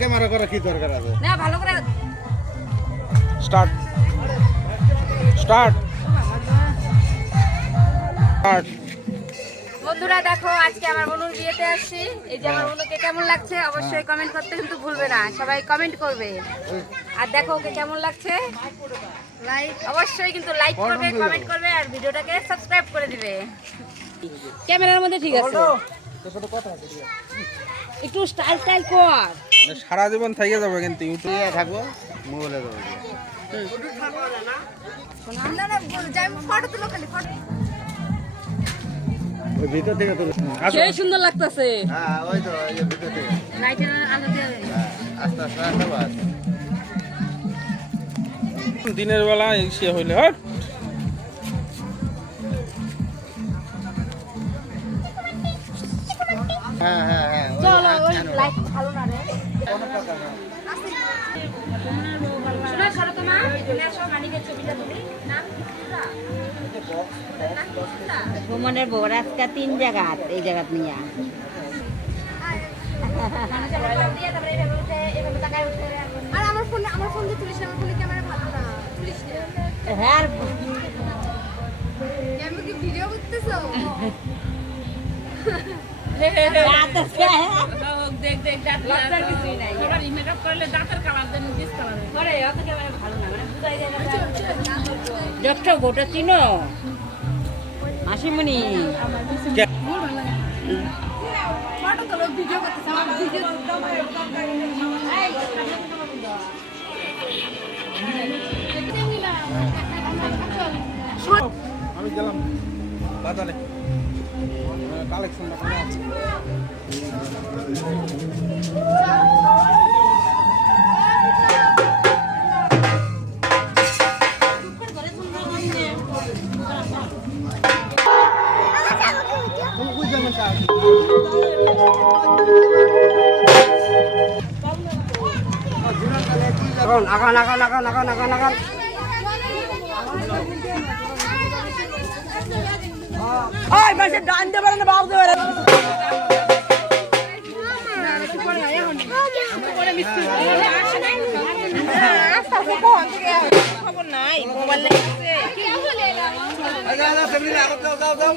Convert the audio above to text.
Camera করা কি দরকার আছে? না ভালো করে স্টার্ট। স্টার্ট। স্টার্ট। বন্ধুরা দেখো আজকে আমার বোনুর বিয়েতে আসছি। এই যে আমার বোনুকে কেমন লাগছে? অবশ্যই কমেন্ট করতে কিন্তু ভুলবে না। সবাই কমেন্ট করবে। আর দেখো ওকে কেমন লাগছে? লাইক অবশ্যই কিন্তু লাইক করবে কমেন্ট করবে আর ভিডিওটাকে সাবস্ক্রাইব করে দিবে। ক্যামেরার মধ্যে ঠিক আছে। একটু স্টাইল স্টাইল কর। সারা জীবন থেকে যাবে কিন্তু ইউটিউবে থাকব মোবাইলে সেই সুন্দর লাগতেছে। হ্যাঁ হ্যাঁ, দিনের বেলা এসে হইলে হট হ্যাঁ হ্যাঁ হ্যাঁ ভালো না রে। ভ্রমণের বউর আজকে তিন জায়গাত এই জায়গাত নিয়ে। আর আমার ফোনে আমার ফোন দিয়ে তুলিস আমার ফোনে ক্যামেরা ভালো না তুলিস হ্যাঁ ভিডিও করতেছো? যত গোটা চিনো মাসিমণি আমি গেলাম। বাজারে। কালেকশন এখন আগান আগান আগান। আগান আগান আগান। ওই পাশে ডানতে পারে না বাপ পারে খবর নাই মোবাইল যাও যাও যাও যাও